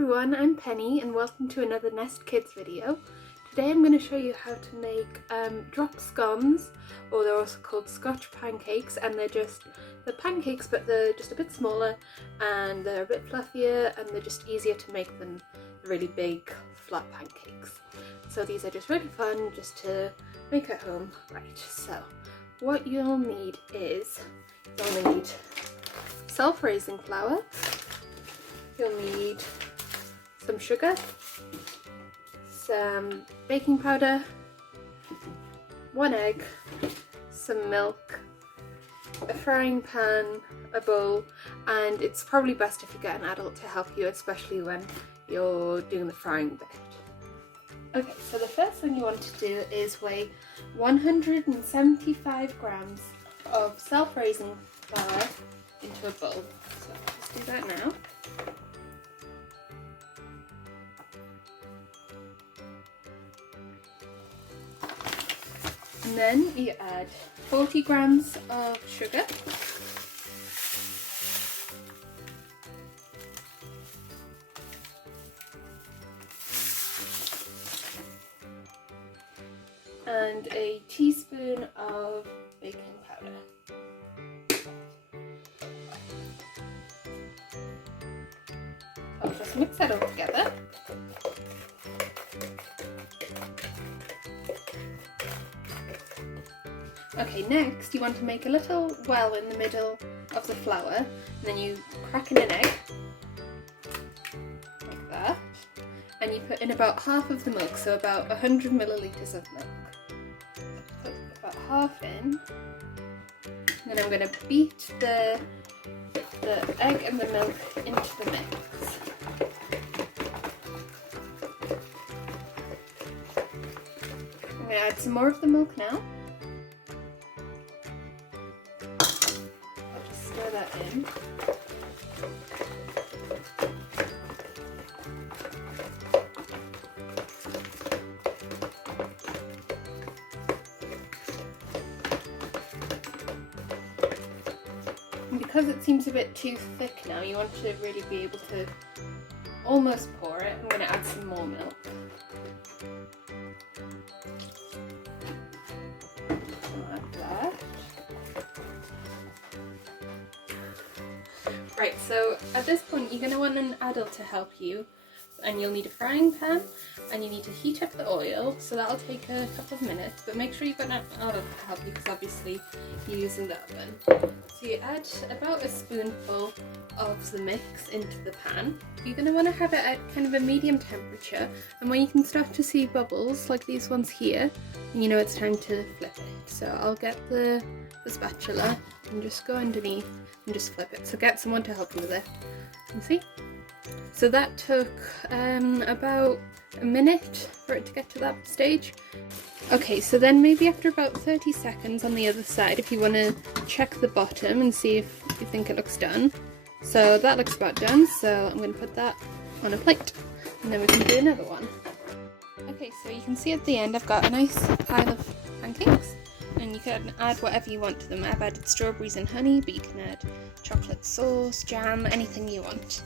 everyone, I'm Penny and welcome to another N.E.S.T Kids video. Today I'm going to show you how to make drop scones, or they're also called Scotch pancakes, and they're pancakes but they're just a bit smaller and they're a bit fluffier and they're just easier to make than really big flat pancakes. So these are just really fun just to make at home. Right, so what you'll need is you'll need self-raising flour. You'll need some sugar, some baking powder, 1 egg, some milk, a frying pan, a bowl, and it's probably best if you get an adult to help you, especially when you're doing the frying bit. Okay, so the first thing you want to do is weigh 175 grams of self-raising flour into a bowl. So let's do that now. And then you add 40 grams of sugar, and a teaspoon of baking powder. I'll just mix that all together. Okay, next you want to make a little well in the middle of the flour, and then you crack in an egg, like that, and you put in about half of the milk, so about 100 millilitres of milk. Put about half in, and then I'm going to beat the egg and the milk into the mix. I'm going to add some more of the milk now. Stir that in. And because it seems a bit too thick now, you want to really be able to almost pour it. I'm going to add some more milk. Like that. Right, so at this point you're going to want an adult to help you, and you'll need a frying pan and you need to heat up the oil, so that'll take a couple of minutes, but make sure you've got an adult to help you because obviously you're using the oven. So you add about a spoonful of the mix into the pan. You're going to want to have it at kind of a medium temperature, and when you can start to see bubbles like these ones here, you know it's time to flip it. So I'll get the spatula and just go underneath and just flip it. So get someone to help you with it. You see? So that took about a minute for it to get to that stage. Okay, so then maybe after about 30 seconds on the other side, if you want to check the bottom and see if you think it looks done. So that looks about done, so I'm going to put that on a plate and then we can do another one. Okay, so you can see at the end I've got a nice pile of pancakes, and you can add whatever you want to them. I've added strawberries and honey, but you can add chocolate sauce, jam, anything you want.